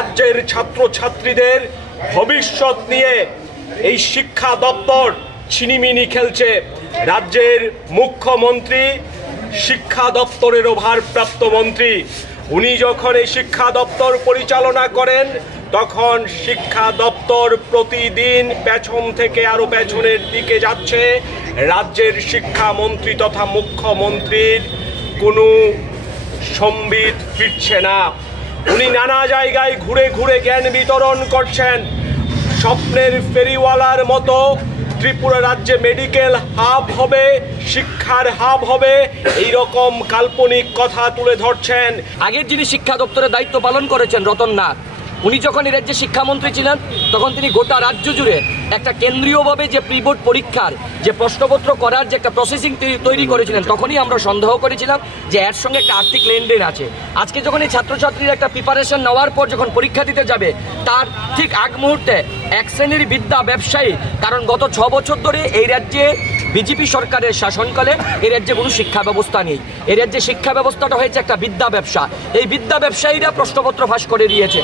রাজ্যের ছাত্রছাত্রীদের ভবিষ্যৎ নিয়ে এই শিক্ষা দপ্তর ছিনিমিনি খেলছে। রাজ্যের মুখ্যমন্ত্রী শিক্ষা দপ্তরেরও ভারপ্রাপ্ত মন্ত্রী, উনি যখন এই শিক্ষা দপ্তর পরিচালনা করেন তখন শিক্ষা দপ্তর প্রতিদিন পেছন থেকে আরো পেছনের দিকে যাচ্ছে। রাজ্যের শিক্ষামন্ত্রী তথা মুখ্যমন্ত্রীর কোনো সম্বিত ফিরছে না। উনি নানা জায়গায় ঘুরে ঘুরে জ্ঞান বিতরণ করছেন। স্বপ্নের ফেরিওয়ালার মতো ত্রিপুরা রাজ্যে মেডিকেল হাব হবে, শিক্ষার হাব হবে, এই রকম কাল্পনিক কথা তুলে ধরছেন। আগের যিনি শিক্ষা দপ্তরের দায়িত্ব পালন করেছেন রতন নাথ, উনি যখন এই রাজ্যে শিক্ষামন্ত্রী ছিলেন তখন তিনি গোটা রাজ্য জুড়ে একটা কেন্দ্রীয়ভাবে যে প্রি বোর্ড পরীক্ষার যে প্রশ্নপত্র করার যে একটা প্রসেসিং তৈরি করেছিলেন, তখনই আমরা সন্দেহ করেছিলাম যে এর সঙ্গে একটা আর্থিক লেনদেন আছে। আজকে যখন এই ছাত্রছাত্রীরা একটা প্রিপারেশন নেওয়ার পর যখন পরীক্ষা দিতে যাবে, তার ঠিক আগ মুহূর্তে এক শ্রেণীর বিদ্যা ব্যবসায়ী, কারণ গত 6 বছর ধরে এই রাজ্যে বিজেপি সরকারের শাসনকালে এই রাজ্যে কোনো শিক্ষা ব্যবস্থা নেই। এই রাজ্যে শিক্ষা ব্যবস্থাটা হয়েছে একটা বিদ্যা ব্যবসা। এই বিদ্যা ব্যবসায়ীরা প্রশ্নপত্র ফাঁস করে দিয়েছে।